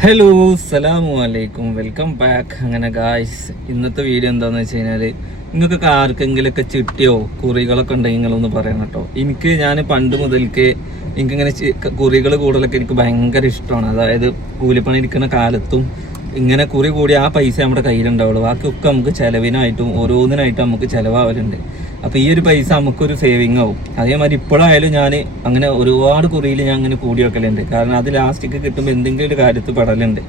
Hello അസ്സലാമു അലൈക്കും, welcome back. അങ്ങനെ ഗായ്സ്, ഇന്നത്തെ വീഡിയോ എന്താണെന്ന് വെച്ച് കഴിഞ്ഞാൽ നിങ്ങൾക്കൊക്കെ ആർക്കെങ്കിലൊക്കെ ചിട്ടിയോ കുറികളൊക്കെ ഉണ്ടെങ്കിൽ നിങ്ങളൊന്ന് പറയണം കേട്ടോ. ഞാൻ പണ്ട് മുതൽക്ക് എനിക്കിങ്ങനെ കുറികൾ കൂടുതലൊക്കെ എനിക്ക് ഭയങ്കര ഇഷ്ടമാണ്. അതായത് കൂലിപ്പണി എടുക്കുന്ന കാലത്തും ഇങ്ങനെ കുറി കൂടി ആ പൈസ നമ്മുടെ കയ്യിലുണ്ടാവുള്ളൂ. ബാക്കിയൊക്കെ നമുക്ക് ചിലവിനായിട്ടും ഓരോന്നിനായിട്ടും നമുക്ക് ചിലവാവലുണ്ട്. അപ്പോൾ ഈ ഒരു പൈസ നമുക്കൊരു സേവിങ് ആവും. അതേമാതിരി ഇപ്പോഴായാലും ഞാൻ അങ്ങനെ ഒരുപാട് കുറിയിൽ ഞാൻ അങ്ങനെ കൂടി വെക്കലുണ്ട്. കാരണം അത് ലാസ്റ്റിക്ക് കിട്ടുമ്പോൾ എന്തെങ്കിലും ഒരു കാര്യത്തിൽ പെടലുണ്ട്.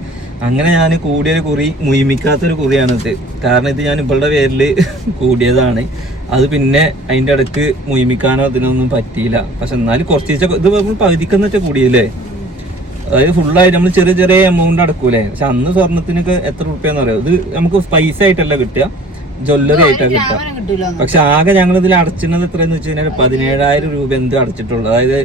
അങ്ങനെ ഞാൻ കൂടിയൊരു കുറി മുയിമിക്കാത്തൊരു കുറിയാണിത്. കാരണം ഇത് ഞാൻ ഇവളുടെ പേരിൽ കൂടിയതാണ്. അത് പിന്നെ അതിൻ്റെ ഇടയ്ക്ക് മുയിമിക്കാനോ അതിനൊന്നും പറ്റിയില്ല. പക്ഷെ എന്നാലും കുറച്ച് ഇത് പകുതിക്കെന്നിട്ട് കൂടിയല്ലേ. അതായത് ഫുള്ളായിട്ട് നമ്മൾ ചെറിയ ചെറിയ എമൗണ്ട് അടക്കൂലേ. പക്ഷെ അന്ന് സ്വർണത്തിനൊക്കെ എത്ര റുപ്യാന്ന് പറയാം. ഇത് നമുക്ക് പൈസ ആയിട്ടല്ല കിട്ടുക, ജ്വല്ലറി ആയിട്ടാണ് കിട്ടുക. പക്ഷെ ആകെ ഞങ്ങൾ ഇതിൽ അടച്ചിരുന്നത് എത്രയെന്ന് വെച്ച് കഴിഞ്ഞാൽ 17,000 രൂപ എന്ത് അടച്ചിട്ടുള്ളൂ. അതായത്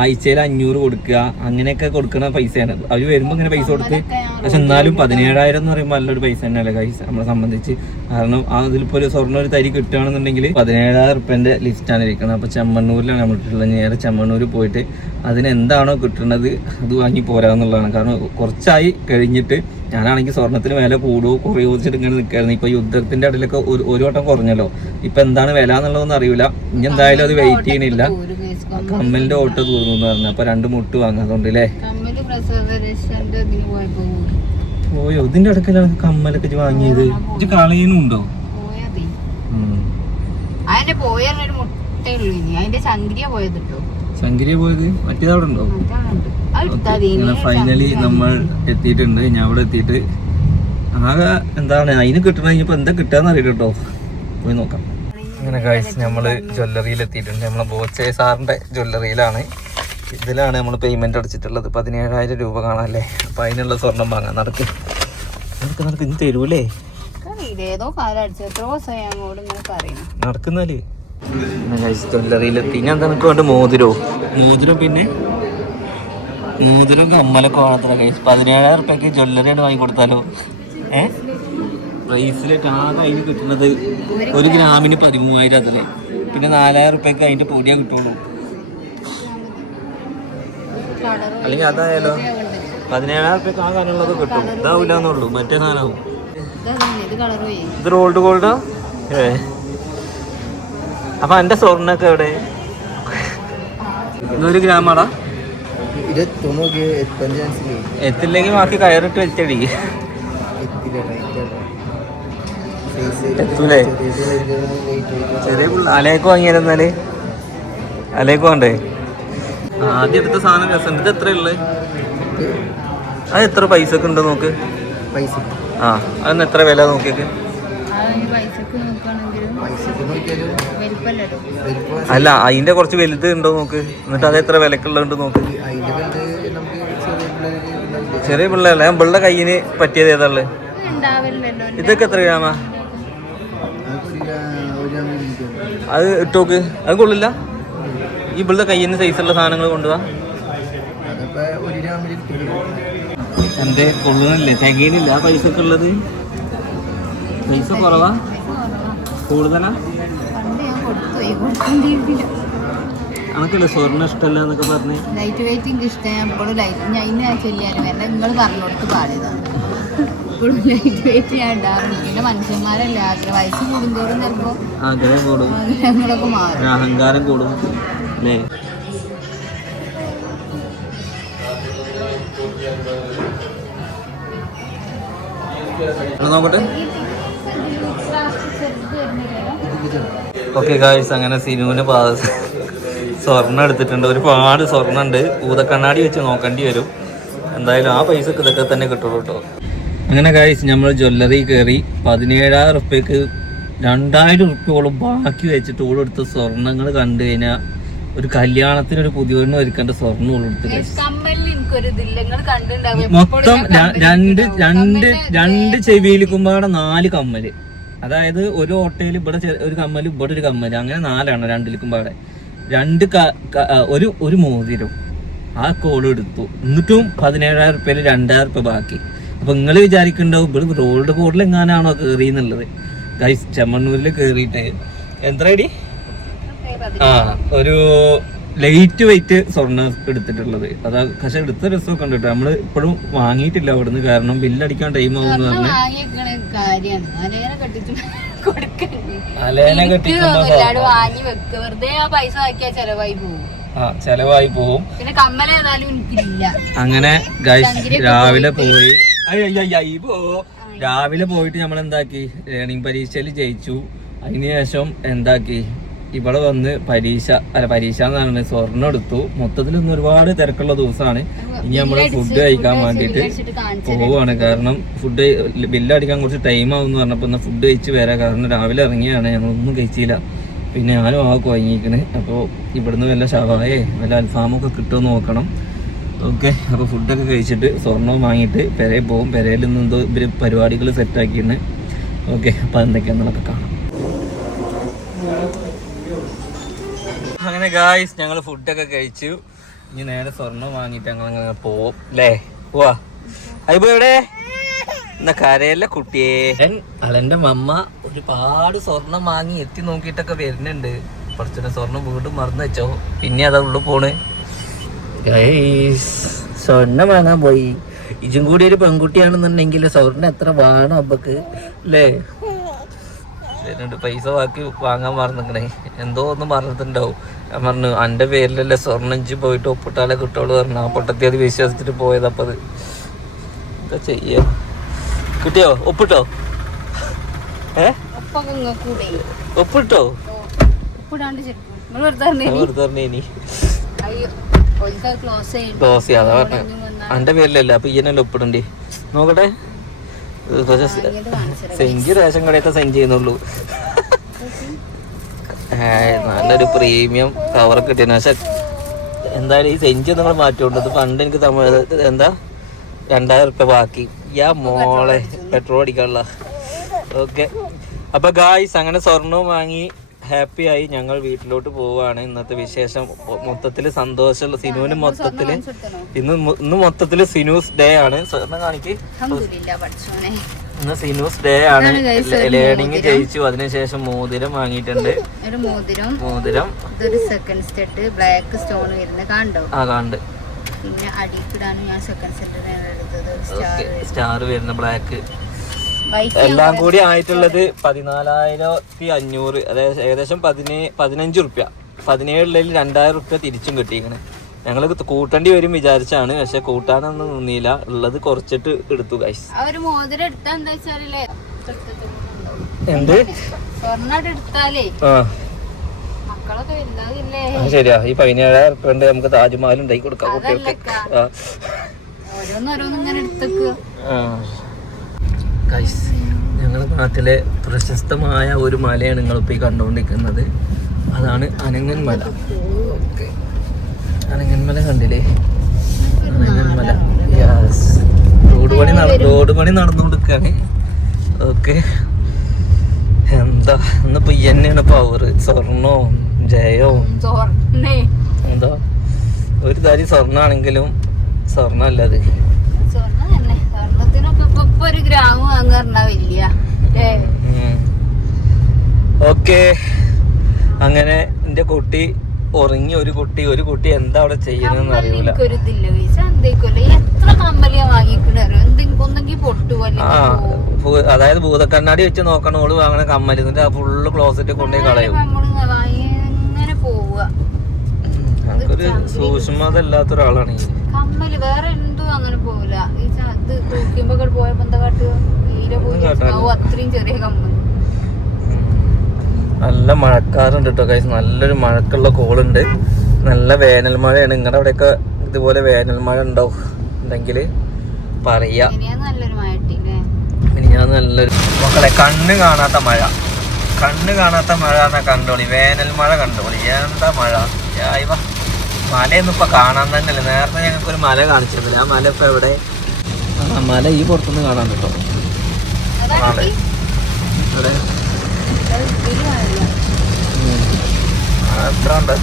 ആഴ്ചയിൽ 500 കൊടുക്കുക, അങ്ങനെയൊക്കെ കൊടുക്കുന്ന പൈസയാണ്. അവർ വരുമ്പോൾ ഇങ്ങനെ പൈസ കൊടുത്ത്. പക്ഷെ എന്നാലും 17,000 എന്ന് പറയുമ്പോൾ നല്ലൊരു പൈസ തന്നെയല്ലേ പൈസ നമ്മളെ സംബന്ധിച്ച്. കാരണം അതിലിപ്പോൾ ഒരു സ്വർണ്ണം ഒരു തരി കിട്ടുകയാണെന്നുണ്ടെങ്കിൽ 17,000 റുപ്യൻ്റെ ലിസ്റ്റാണ് ഇരിക്കുന്നത്. അപ്പോൾ ചെമ്മണ്ണൂരിലാണ് നമ്മളുള്ളത്. നേരെ ചെമ്മണ്ണൂർ പോയിട്ട് അതിനെന്താണോ കിട്ടുന്നത് അത് വാങ്ങി പോരാന്നുള്ളതാണ്. കാരണം കുറച്ചായി കഴിഞ്ഞിട്ട് ഞാനാണെങ്കിൽ സ്വർണ്ണത്തിന് വില കൂടുകയോ കുറയോ വെച്ചിട്ട് ഇങ്ങനെ നിൽക്കായിരുന്നു. ഇപ്പോൾ യുദ്ധത്തിൻ്റെ ഇടയിലൊക്കെ ഒരു വട്ടം കുറഞ്ഞല്ലോ. ഇപ്പം എന്താണ് വില എന്നുള്ളതൊന്നും അറിയില്ല. ഇനി എന്തായാലും അത് വെയിറ്റ് ചെയ്യണില്ല. കമ്മലിൻ്റെ ഓട്ടോ തീർന്നു എന്ന് പറഞ്ഞു. അപ്പോൾ 2 മുട്ട് വാങ്ങാം. അതുകൊണ്ടല്ലേ ഓയോ ഇതിൻ്റെ ഇടയ്ക്കലാണ് കമ്മലൊക്കെ വാങ്ങിയത്. ഇത് കളയുന്നുണ്ടോ? ശങ്കരിയ പോയത് മറ്റേതവിടെ ഉണ്ടോ? ഫൈനലി നമ്മൾ എത്തിയിട്ടുണ്ട്. ഞാൻ അവിടെ എത്തിയിട്ട് ആകെ എന്താണ് അതിന് കിട്ടണ ഇനിയിപ്പോൾ എന്താ കിട്ടാന്ന് അറിയില്ല കേട്ടോ. പോയി നോക്കാം. അങ്ങനെ ഗൈസ്, നമ്മള് ജ്വല്ലറിയിൽ എത്തിയിട്ടുണ്ട്. നമ്മളെ ബോച്ചെ സാറിന്റെ ജ്വല്ലറിയിലാണ്. ഇതിലാണ് നമ്മൾ പേയ്മെന്റ് അടിച്ചിട്ടുള്ളത്. 17,000 രൂപ കാണാല്ലേ. അപ്പൊ അതിനുള്ള സ്വർണം വാങ്ങാൻ നടക്കും. ഇന്ന് തരൂലേ നടക്കുന്നാല്. ജ്വല്ലറിയിലെത്തി. ഞാൻ നിനക്ക് വേണ്ട മോതിരോ പിന്നെ മോതിരം കമ്മലൊക്കെ വേണത്ര കൈസ്. 17,000 റുപ്യക്ക് ജ്വല്ലറിയാണ് വാങ്ങി കൊടുത്താലോ. പ്രൈസിലേക്ക് ആകെ അതിന് കിട്ടുന്നത് 1 ഗ്രാമിന് 13,000 അതല്ലേ. പിന്നെ 4,000 റുപ്യക്ക് അതിന്റെ പൊടിയാ കിട്ടുള്ളൂ. അല്ലെങ്കിൽ അതായാലോ 17,000 റുപ്യക്ക് ആ കാരണമുള്ളത് കിട്ടും. ഇതാവില്ലാന്നുള്ളൂ, മറ്റേ സാധനമാവും. ഇത് റോൾഡ് ഗോൾഡാ. അപ്പൊ എന്റെ സ്വർണ്ണൊക്കെ എവിടെ? 1 ഗ്രാമാടാ. എത്തില്ലെങ്കിൽ ബാക്കി കയറിട്ട് വെച്ചടി. എത്തൂലേ? ചെറിയ അലേക്ക് വാങ്ങിയാലെന്നാല് അലേക്ക് വേണ്ടേ? ആദ്യം എടുത്ത സാധനം രസമുണ്ട്. ഇത് എത്ര ഉള്ളത്? അത് എത്ര പൈസ ഒക്കെ ഉണ്ട് നോക്ക്. ആ അതിന് എത്ര വില നോക്കിയൊക്കെ. അല്ല അതിന്റെ കുറച്ച് വലുത് ഉണ്ടോ നോക്ക്. എന്നിട്ട് അത് എത്ര വിലക്കുള്ളതുണ്ട് നോക്ക്. ചെറിയ പിള്ളേരല്ല, ഞാൻ പിള്ളേരുടെ കയ്യിന് പറ്റിയത് ഏതാള്. ഇതൊക്കെ എത്ര ഗ്രാമാ? അത് ഇട്ടോക്ക്. അത് കൊള്ളില്ല. ഈ പിള്ളേരുടെ കയ്യിന് സൈസുള്ള സാധനങ്ങൾ കൊണ്ടുപോവാ. എന്റെ കൊള്ളുന്നില്ലേ, തികയിലില്ല. ആ പൈസ ഒക്കെ ഉള്ളത് പൈസ കുറവാ കൂടുതലാ. അനക്കല്ലേ സ്വർണ്ണം ഇഷ്ടമല്ല എന്നൊക്കെ പറഞ്ഞ്. ലൈറ്റ് വെയിറ്റിംഗ് ഇഷ്ടം. എപ്പോഴും ലൈറ്റ് ഞാൻ ചെല്ലിയാലും വേണ്ട, നിങ്ങൾ പറഞ്ഞോടത്ത് പാടിയതാണ്. എപ്പോഴും ലൈറ്റ് വെയിറ്റ് ഞാൻ ഉണ്ടാറുണ്ട്. പിന്നെ മനുഷ്യന്മാരല്ല, വയസ്സ് കൂടുന്തോറും ചിലപ്പോൾ ആഗ്രഹം കൂടും, ആഗ്രഹങ്ങളൊക്കെ മാറും, അഹങ്കാരം കൂടും അല്ലേ. നോക്കട്ടെ. ഓക്കെ ഗായ്സ്, അങ്ങനെ സിനുവിന് സ്വർണ്ണം എടുത്തിട്ടുണ്ട്. ഒരുപാട് സ്വർണ്ണം ഉണ്ട്. ഊതക്കണ്ണാടി വെച്ച് നോക്കേണ്ടി വരും. എന്തായാലും ആ പൈസക്ക് ഇതൊക്കെ തന്നെ കിട്ടുള്ളൂ കേട്ടോ. അങ്ങനെ ഗായ്സ്, നമ്മൾ ജ്വല്ലറി കയറി. 17,000 റുപ്യക്ക് 2,000 റുപ്യോളം ബാക്കി വെച്ചിട്ട് ഓളെടുത്ത സ്വർണ്ണങ്ങൾ കണ്ടു കഴിഞ്ഞാൽ ഒരു കല്യാണത്തിന് ഒരു പുതിയവണ്ണം ഒരുക്കേണ്ട സ്വർണ്ണം ഓളെടുത്ത്. മൊത്തം രണ്ട് ചെവിയിലിക്കുമ്പാടെ 4 കമ്മല്. അതായത് ഒരു ഓട്ടയിൽ ഇവിടെ ഒരു കമ്മല്, ഇവിടെ ഒരു കമ്മല്, അങ്ങനെ 4 രണ്ടിലിക്കുമ്പാടെ. ഒരു മോതിരം ആ കോൾ എടുത്തു. എന്നിട്ടും 17,000 റുപ്യയിൽ 2,000 റുപ്യ ബാക്കി. അപ്പൊ നിങ്ങൾ വിചാരിക്കണ്ടാവും ഇവിടെ റോഡ് കോഡിൽ എങ്ങാനാണോ കയറി എന്നുള്ളത്. ഗൈസ്, ചെമ്മണ്ണൂരിൽ കയറിയിട്ട് എത്ര അടി? ഒരു ലൈറ്റ് വെയിറ്റ് സ്വർണ്ണം എടുത്തിട്ടുള്ളത്. അതാ പക്ഷെ എടുത്ത രസമൊക്കെ ഉണ്ട് കേട്ടോ. നമ്മള് ഇപ്പോഴും വാങ്ങിയിട്ടില്ല അവിടുന്ന്, കാരണം ബില്ലടിക്കാൻ ടൈം ആവുമെന്ന് പറഞ്ഞു. അലേനെ കെട്ടിക്കുമ്പോ ചെലവായി പോവും. അങ്ങനെ രാവിലെ പോയി രാവിലെ പോയിട്ട് നമ്മൾ എന്താക്കി, ലേണിംഗ് പരീക്ഷയിൽ ജയിച്ചു. അതിനുശേഷം എന്താക്കി, ഇവിടെ വന്ന് പരീക്ഷ എന്ന് പറഞ്ഞാൽ സ്വർണ്ണം എടുത്തു. മൊത്തത്തിലൊന്നും ഒരുപാട് തിരക്കുള്ള ദിവസമാണ്. ഇനി നമ്മള് ഫുഡ് കഴിക്കാൻ വേണ്ടിയിട്ട് പോവുകയാണ്. കാരണം ഫുഡ് ബില്ലടിക്കാൻ കുറച്ച് ടൈം ആവും എന്ന് പറഞ്ഞപ്പോൾ എന്നാൽ ഫുഡ് കഴിച്ച് വരാം. കാരണം രാവിലെ ഇറങ്ങിയാണ്, ഞങ്ങളൊന്നും കഴിച്ചില്ല. പിന്നെ ഞാനും ആ കുഴങ്ങിക്കണ്. അപ്പോൾ ഇവിടുന്ന് വല്ല ഷവായേ വല്ല അൽഫാമൊക്കെ കിട്ടുമോ നോക്കണം. ഓക്കെ, അപ്പോൾ ഫുഡൊക്കെ കഴിച്ചിട്ട് സ്വർണ്ണവും വാങ്ങിയിട്ട് പെരയിൽ പോകും. പെരയിൽ നിന്ന് എന്തോ ഇവർ പരിപാടികൾ സെറ്റാക്കിയിരുന്നു. ഓക്കെ, അപ്പോൾ എന്തൊക്കെയാണെന്നൊക്കെ കാണാം. അങ്ങനെ ഗായ്സ്, ഞങ്ങൾ ഫുഡൊക്കെ കഴിച്ചു. ഇനി നേരെ സ്വർണം വാങ്ങിയിട്ട് ഞങ്ങൾ അങ്ങനെ പോവും അല്ലേ? പോവാ. അയ്യോ എവിടെ എന്നാ കരയല്ല കുട്ടിയെ. അളന്റെ മമ്മ ഒരുപാട് സ്വർണം വാങ്ങി എത്തി നോക്കിയിട്ടൊക്കെ വരുന്നുണ്ട്. കുറച്ചുകൂടെ സ്വർണം വീണ്ടും മറന്നു വെച്ചോ. പിന്നെ അതാ ഉള്ളു പോണ്. സ്വർണം വാങ്ങാൻ പോയി. ഇതും കൂടി ഒരു പെൺകുട്ടിയാണെന്നുണ്ടെങ്കിൽ സ്വർണ്ണം എത്ര വേണം അപ്പക്ക് അല്ലേ? പൈസ ബാക്കി വാങ്ങാൻ മറന്നിക്കണേ. എന്തോ ഒന്നും മറന്നിട്ടുണ്ടാവും. ഞാൻ പറഞ്ഞു എൻ്റെ പേരിലല്ലേ സ്വർണ്ണം ഇഞ്ചി പോയിട്ട് ഒപ്പിട്ടാലേ കിട്ടുള്ളൂ പറഞ്ഞു. ആ പൊട്ടത്തി അത് വിശ്വസിച്ചിട്ട് പോയതപ്പത്. എന്താ ചെയ്യാ? കിട്ടിയോ? ഒപ്പിട്ടോ? ഒപ്പിട്ടോ? ക്ലോസ് ചെയ്യാതെ പറഞ്ഞ എൻ്റെ പേരിലല്ലേ, അപ്പൊ ഈയനല്ലേ ഒപ്പിടണ്ടേ? നോക്കട്ടെ. സെഞ്ചി റേഷൻ കടയൊക്കെ സെഞ്ച് ചെയ്യുന്നുള്ളൂ. നല്ലൊരു പ്രീമിയം കവറൊക്കെ കിട്ടിയ. പക്ഷെ എന്തായാലും ഈ സെഞ്ചി നിങ്ങൾ മാറ്റിക്കൊണ്ടത്. പണ്ട് എനിക്ക് എന്താ 2000 റുപ്യ ബാക്കി. മോളെ പെട്രോൾ അടിക്കാനുള്ള. ഓക്കെ, അപ്പൊ ഗായ്സ് അങ്ങനെ സ്വർണവും വാങ്ങി ഹാപ്പി ആയി ഞങ്ങൾ വീട്ടിലോട്ട് പോവാണ്. ഇന്നത്തെ വിശേഷം മൊത്തത്തില് സന്തോഷമുള്ള സിനുവിന് മൊത്തത്തില് ഇന്ന് മൊത്തത്തില് സിനൂസ് ഡേ ആണ്. കാണിക്ക്, ഇന്ന് സിനൂസ് ഡേ ആണ്. ലേണിംഗ് ജയിച്ചു. അതിനുശേഷം മോതിരം വാങ്ങിയിട്ടുണ്ട്. മോതിരം സെക്കൻഡ് സെറ്റ് ബ്ലാക്ക് സ്റ്റോൺ വരുന്നത് കണ്ടോ? ആ കണ്ട്. പിന്നെ അടിക്കിടാനും ഞാൻ സെക്കൻഡ് സെറ്റ് സ്റ്റാർ വരുന്ന ബ്ലാക്ക്. എല്ലാം കൂടി ആയിട്ടുള്ളത് 14,500. അതായത് ഏകദേശം 15 റുപ്യ. 17 2000 റുപ്യ തിരിച്ചും കിട്ടിയിരിക്കണ്. ഞങ്ങൾ കൂട്ടേണ്ടി വരും വിചാരിച്ചാണ്, പക്ഷെ കൂട്ടാനൊന്നും നിന്നില്ല. ഉള്ളത് കുറച്ചിട്ട് എടുത്തു ഗൈസ്. എന്ത് ശരിയാ, ഈ 17,000 റുപ്യ കൊണ്ട് നമുക്ക് താജ്മഹൽ ഉണ്ടാക്കി കൊടുക്കാം കുട്ടികൾക്ക്. ഞങ്ങളുടെ നാട്ടിലെ പ്രശസ്തമായ ഒരു മലയാണ് നിങ്ങളിപ്പോൾ ഈ കണ്ടുകൊണ്ടിരിക്കുന്നത്. അതാണ് അനങ്ങൻമല. ഓക്കെ, അനങ്ങൻമല കണ്ടില്ലേ? അനങ്ങൻമല. യെസ്, റോഡ് പണി നടന്നുകൊണ്ടിരിക്കുകയാണ്. ഓക്കെ, എന്താ ഇന്നിപ്പോ തന്നെയാണ് പവർ. സ്വർണവും ജയവും. എന്താ ഒരു തരി സ്വർണ്ണാണെങ്കിലും സ്വർണ്ണല്ലത്. ഓക്കെ, അങ്ങനെ എന്റെ കുട്ടി ഉറങ്ങി. ഒരു കുട്ടി എന്താ അവിടെ ചെയ്യുന്നതെന്ന് അറിയില്ല. അതായത് ഭൂതക്കണ്ണാടി വെച്ച് നോക്കണം. ഓള് വാങ്ങണ കമ്മല് എന്നിട്ട് ആ ഫുള്ള് ക്ലോസറ്റ് കൊണ്ടുപോയി കളയും. നമുക്കൊരു സൂക്ഷ്മത ഇല്ലാത്ത ഒരാളാണ് ഈ കമ്മല്. വേറെ എന്തോ അങ്ങനെ പോവില്ല. അത്രയും ചെറിയ കമ്മല്. നല്ല മഴക്കാറുണ്ട് കേട്ടോ ഗൈസ്. നല്ലൊരു മഴക്കുള്ള കോളുണ്ട്. നല്ല വേനൽ മഴയാണ്. നിങ്ങളുടെ അവിടെയൊക്കെ ഇതുപോലെ വേനൽ മഴ ഉണ്ടാവും ഉണ്ടെങ്കിൽ പറയാ. ഞാൻ നല്ലൊരു മക്കളെ കണ്ണ് കാണാത്ത മഴ എന്നാ കണ്ടോളി. വേനൽ മഴ കണ്ടോളി. എന്താ മഴ! മലയൊന്നും ഇപ്പൊ കാണാൻ തന്നെയല്ലേ. നേരത്തെ ഞങ്ങൾക്കൊരു മല കാണിച്ചിരുന്നില്ല. ആ മല ഇപ്പൊ എവിടെ? ആ മല ഈ പുറത്തുനിന്ന് കാണാൻ കേട്ടോ. എത്ര ഉണ്ട്?